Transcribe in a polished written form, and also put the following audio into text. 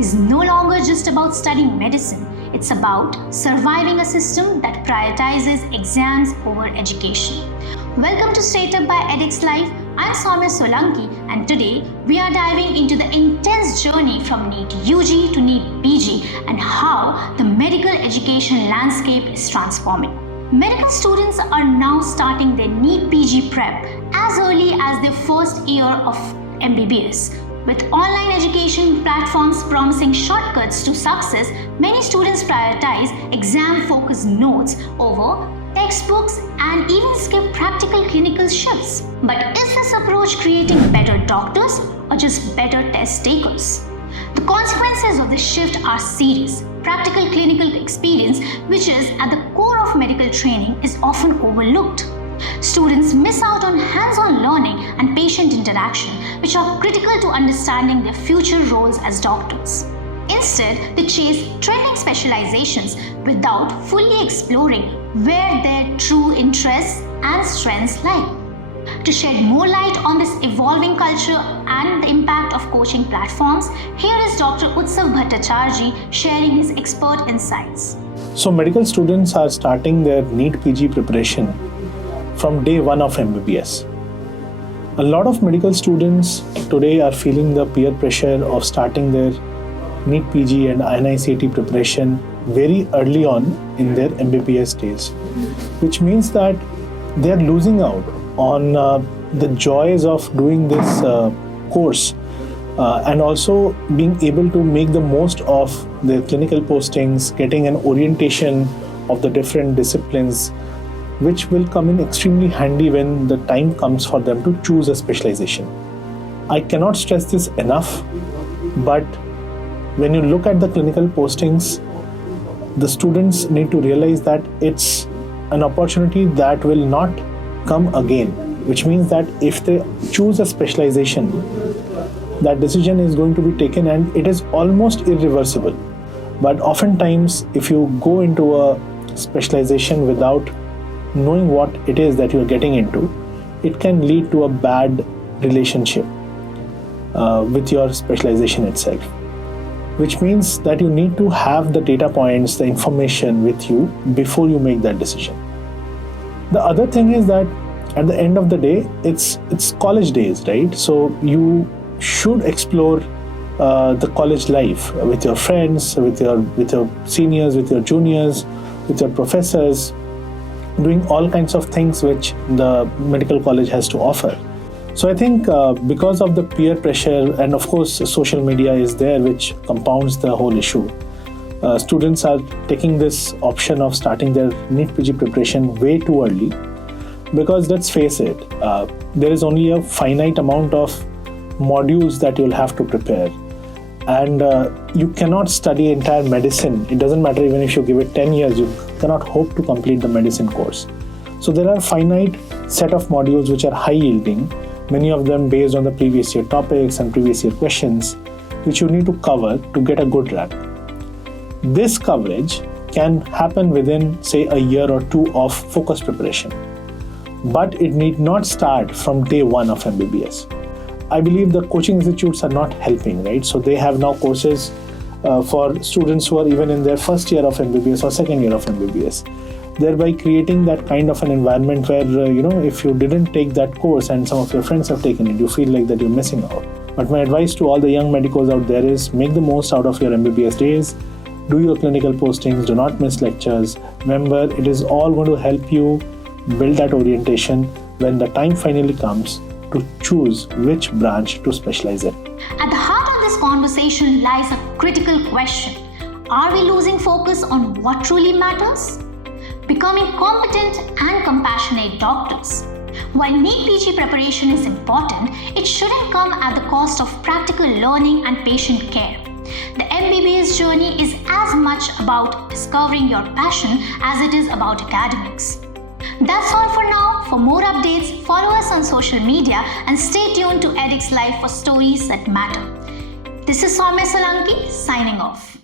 is no longer just about studying medicine. It's about surviving a system that prioritizes exams over education. Welcome to Straight Up by EdexLive. I'm Saumya Solanki, and today we are diving into the intense journey from NEET-UG to NEET-PG and how the medical education landscape is transforming. Medical students are now starting their NEET-PG prep as early as their first year of MBBS. With online education platforms promising shortcuts to success, many students prioritize exam-focused notes over textbooks and even skip practical clinical shifts. But is this approach creating better doctors or just better test takers? The consequences of this shift are serious. Practical clinical experience, which is at the core of medical training, is often overlooked. Students miss out on hands-on learning and patient interaction, which are critical to understanding their future roles as doctors. Instead, they chase trending specializations without fully exploring where their true interests and strengths lie. To shed more light on this evolving culture and the impact of coaching platforms, here is Dr. Utsav Bhattacharjee sharing his expert insights. So medical students are starting their NEET-PG preparation from day one of MBBS. A lot of medical students today are feeling the peer pressure of starting their NEET-PG and INI-CET preparation very early on in their MBBS days, which means that they are losing out on the joys of doing this course and also being able to make the most of their clinical postings, getting an orientation of the different disciplines, which will come in extremely handy when the time comes for them to choose a specialization. I cannot stress this enough, but when you look at the clinical postings, the students need to realize that it's an opportunity that will not come again, which means that if they choose a specialization, that decision is going to be taken and it is almost irreversible. But oftentimes, if you go into a specialization without knowing what it is that you're getting into, it can lead to a bad relationship with your specialization itself, which means that you need to have the data points, the information with you before you make that decision. The other thing is that at the end of the day, it's college days, right? So you should explore the college life with your friends, with your seniors, with your juniors, with your professors, doing all kinds of things which the medical college has to offer. So I think because of the peer pressure and of course social media is there, which compounds the whole issue, students are taking this option of starting their NEET-PG preparation way too early, because let's face it, there is only a finite amount of modules that you'll have to prepare, and you cannot study entire medicine. It doesn't matter even if you give it 10 years, you cannot hope to complete the medicine course. So there are a finite set of modules which are high yielding, many of them based on the previous year topics and previous year questions, which you need to cover to get a good rank. This coverage can happen within, say, a year or two of focused preparation, but it need not start from day one of MBBS. I believe the coaching institutes are not helping, right? So they have now courses for students who are even in their first year of MBBS or second year of MBBS, thereby creating that kind of an environment where, if you didn't take that course and some of your friends have taken it, you feel like that you're missing out. But my advice to all the young medicos out there is make the most out of your MBBS days, do your clinical postings, do not miss lectures. Remember, it is all going to help you build that orientation when the time finally comes to choose which branch to specialize in. At the heart of this conversation lies a critical question. Are we losing focus on what truly matters? Becoming competent and compassionate doctors. While NEET-PG preparation is important, it shouldn't come at the cost of practical learning and patient care. The MBBS journey is as much about discovering your passion as it is about academics. That's all for now. For more updates, follow us on social media and stay tuned to EdexLive for stories that matter. This is Saumya Solanki signing off.